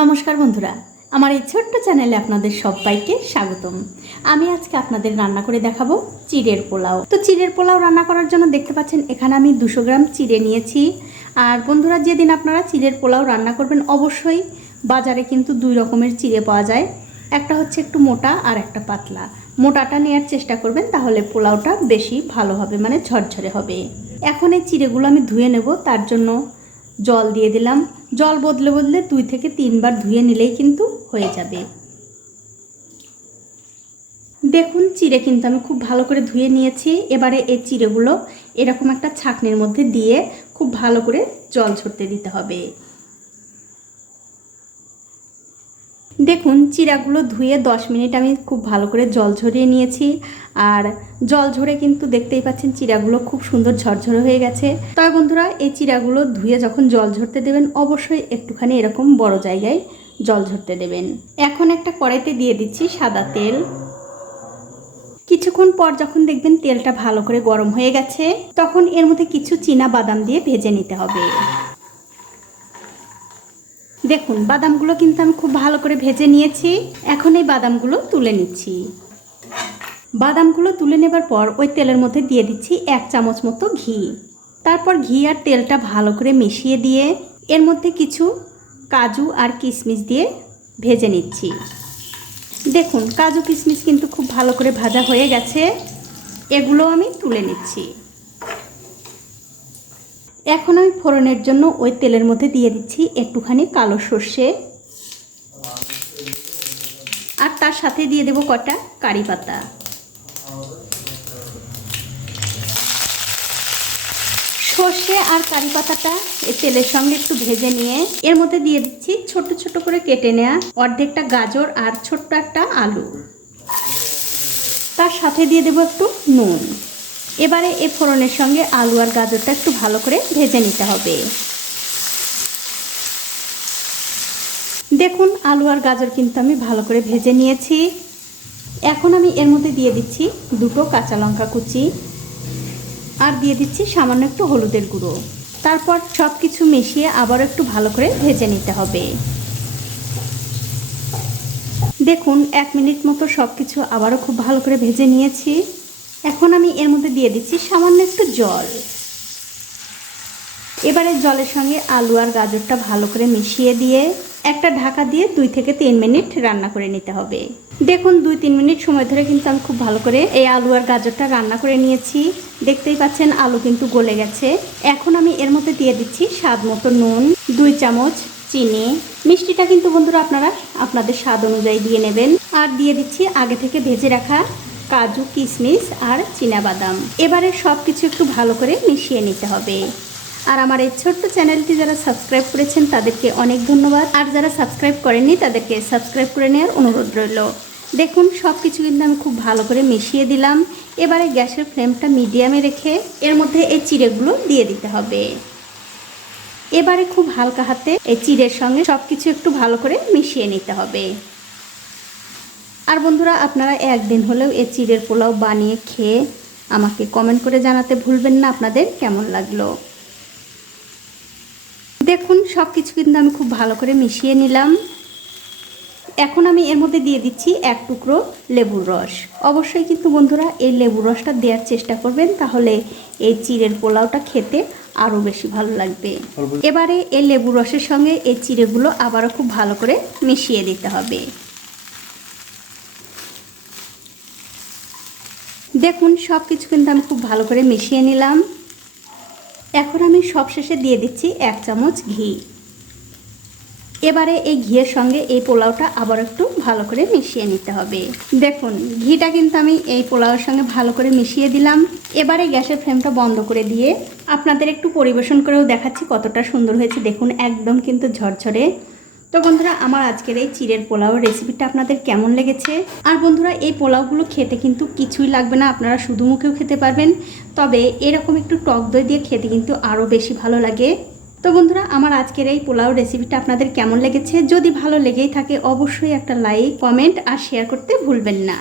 নমস্কার বন্ধুরা, আমার এই ছোট্ট চ্যানেলে আপনাদের সবাইকে স্বাগতম। আমি আজকে আপনাদের রান্না করে দেখাবো চিড়ের পোলাও। তো চিড়ের পোলাও রান্না করার জন্য দেখতে পাচ্ছেন, এখানে আমি দুশো গ্রাম চিড়ে নিয়েছি। আর বন্ধুরা, যেদিন আপনারা চিড়ের পোলাও রান্না করবেন, অবশ্যই বাজারে কিন্তু দুই রকমের চিড়ে পাওয়া যায়। একটা হচ্ছে একটু মোটা আর একটা পাতলা। মোটাটা নেওয়ার চেষ্টা করবেন, তাহলে পোলাওটা বেশি ভালো হবে মানে ঝরঝরে হবে। এখন এই চিড়েগুলো আমি ধুয়ে নেব, তার জন্য জল দিয়ে দিলাম। জল বদলে বদলে দুই থেকে তিনবার ধুয়ে নিলেই কিন্তু হয়ে যাবে। দেখুন, চিড়ে কিন্তু আমি খুব ভালো করে ধুয়ে নিয়েছি। এবারে এই চিড়েগুলো এরকম একটা ছাকনির মধ্যে দিয়ে খুব ভালো করে জল ছড়তে দিতে হবে। দেখুন চিড়াগুলো ধুয়ে 10 মিনিট আমি খুব ভালো করে জল ঝরিয়ে নিয়েছি। আর জল ঝরে কিন্তু দেখতেই পাচ্ছেন চিড়াগুলো খুব সুন্দর ঝরঝরে হয়ে গেছে। তবে বন্ধুরা, এই চিড়াগুলো ধুয়ে যখন জল ঝরতে দেবেন, অবশ্যই একটুখানি এরকম বড় জায়গায় জল ঝরতে দেবেন। এখন একটা কড়াইতে দিয়ে দিচ্ছি সাদা তেল। কিছুক্ষণ পর যখন দেখবেন তেলটা ভালো করে গরম হয়ে গেছে, তখন এর মধ্যে কিছু চীনা বাদাম দিয়ে ভেজে নিতে হবে। দেখুন, বাদামগুলো কিন্তু আমি খুব ভালো করে ভেজে নিয়েছি। এখন এই বাদামগুলো তুলে নিচ্ছি। বাদামগুলো তুলে নেবার পর ওই তেলের মধ্যে দিয়ে দিচ্ছি এক চামচ মতো ঘি। তারপর ঘি আর তেলটা ভালো করে মিশিয়ে দিয়ে এর মধ্যে কিছু কাজু আর কিশমিশ দিয়ে ভেজে নিচ্ছি। দেখুন, কাজু কিশমিশ কিন্তু খুব ভালো করে ভাজা হয়ে গেছে। এগুলো আমি তুলে নিচ্ছি। এখন আমি ফোড়নের জন্য ওই তেলের মধ্যে দিয়ে দিচ্ছি একটুখানি কালো সর্ষে। আর তার সাথে দিয়ে দেবো কটা কারি পাতা। সর্ষে আর কারি পাতাটা এই তেলের সঙ্গে একটু ভেজে নিয়ে এর মধ্যে দিয়ে দিচ্ছি ছোট ছোট করে কেটে নেওয়া অর্ধেকটা গাজর আর ছোট্ট একটা আলু। তার সাথে দিয়ে দেবো একটু নুন। এবারে এ ফোড়নের সঙ্গে আলু আর গাজরটা একটু ভালো করে ভেজে নিতে হবে। দেখুন, আলু আর গাজর কিন্তু আমি ভালো করে ভেজে নিয়েছি। এখন আমি এর মধ্যে দিয়ে দিচ্ছি দুটো কাঁচা লঙ্কা কুচি আর দিয়ে দিচ্ছি সামান্য একটু হলুদের গুঁড়ো। তারপর সব কিছু মিশিয়ে আবার একটু ভালো করে ভেজে নিতে হবে। দেখুন, এক মিনিট মতো সব কিছু আবারও খুব ভালো করে ভেজে নিয়েছি। এখন আমি এর মধ্যে দিয়ে দিচ্ছি সামান্য একটু জল। এবারে জলের সঙ্গে আলু আর গাজরটা ভালো করে মিশিয়ে দিয়ে একটা ঢাকা দিয়ে দুই থেকে তিন মিনিট রান্না করে নিতে হবে। দেখুন, দুই তিন মিনিট সময় ধরে কিন্তু আমি খুব ভালো করে এই আলু আর গাজরটা রান্না করে নিয়েছি। দেখতেই পাচ্ছেন, আলু কিন্তু গলে গেছে। এখন আমি এর মধ্যে দিয়ে দিচ্ছি স্বাদ মতো নুন, দুই চামচ চিনি। মিষ্টিটা কিন্তু বন্ধুরা আপনারা আপনাদের স্বাদ অনুযায়ী দিয়ে নেবেন। আর দিয়ে দিচ্ছি আগে থেকে ভেজে রাখা কাজু, কিশমিশ আর বাদাম এবারে সব কিছু একটু ভালো করে মিশিয়ে নিতে হবে। আর আমার এই ছোট্ট চ্যানেলটি যারা সাবস্ক্রাইব করেছেন, তাদেরকে অনেক ধন্যবাদ। আর যারা সাবস্ক্রাইব করেননি, তাদেরকে সাবস্ক্রাইব করে নেওয়ার অনুরোধ রইল। দেখুন সব কিছু কিন্তু আমি খুব ভালো করে মিশিয়ে দিলাম। এবারে গ্যাসের ফ্লেমটা মিডিয়ামে রেখে এর মধ্যে এই চিড়েগুলো দিয়ে দিতে হবে। এবারে খুব হালকা হাতে এই চিড়ের সঙ্গে সব কিছু একটু ভালো করে মিশিয়ে নিতে হবে। আর বন্ধুরা আপনারা একদিন হলেও এই চিড়ের পোলাও বানিয়ে খেয়ে আমাকে কমেন্ট করে জানাতে ভুলবেন না আপনাদের কেমন লাগল? দেখুন সব কিছু কিন্তু আমি খুব ভালো করে মিশিয়ে নিলাম। এখন আমি এর মধ্যে দিয়ে দিচ্ছি এক টুকরো লেবুর রস। অবশ্যই কিন্তু বন্ধুরা এই লেবুর রসটা দেওয়ার চেষ্টা করবেন তাহলে এই চিড়ের পোলাওটা খেতে আরও বেশি ভালো লাগবে। এবারে এই লেবুর রসের সঙ্গে এই চিড়েগুলো আবারও খুব ভালো করে মিশিয়ে দিতে হবে। দেখুন সব কিছু কিন্তু আমি খুব ভালো করে মিশিয়ে নিলাম। এখন আমি সবশেষে দিয়ে দিচ্ছি এক চামচ ঘি। এবারে এই ঘিয়ের সঙ্গে এই পোলাওটা আবার একটু ভালো করে মিশিয়ে নিতে হবে। দেখুন, ঘিটা কিন্তু আমি এই পোলাওর সঙ্গে ভালো করে মিশিয়ে দিলাম। এবারে গ্যাসের ফ্লেমটা বন্ধ করে দিয়ে আপনাদের একটু পরিবেশন করেও দেখাচ্ছি কতটা সুন্দর হয়েছে। দেখুন, একদম কিন্তু ঝরঝরে। তো বন্ধুরা, আমার আজকের এই চিড়ের পোলাও রেসিপিটা আপনাদের কেমন লেগেছে? আর বন্ধুরা, এই পোলাওগুলো খেতে কিন্তু কিছুই লাগবে না, আপনারা শুধু মুখেও খেতে পারবেন। তবে এরকম একটু টক দই দিয়ে খেতে কিন্তু আরও বেশি ভালো লাগে। তো বন্ধুরা, আমার আজকের এই পোলাও রেসিপিটা আপনাদের কেমন লেগেছে? যদি ভালো লেগেই থাকে, অবশ্যই একটা লাইক কমেন্ট আর শেয়ার করতে ভুলবেন না।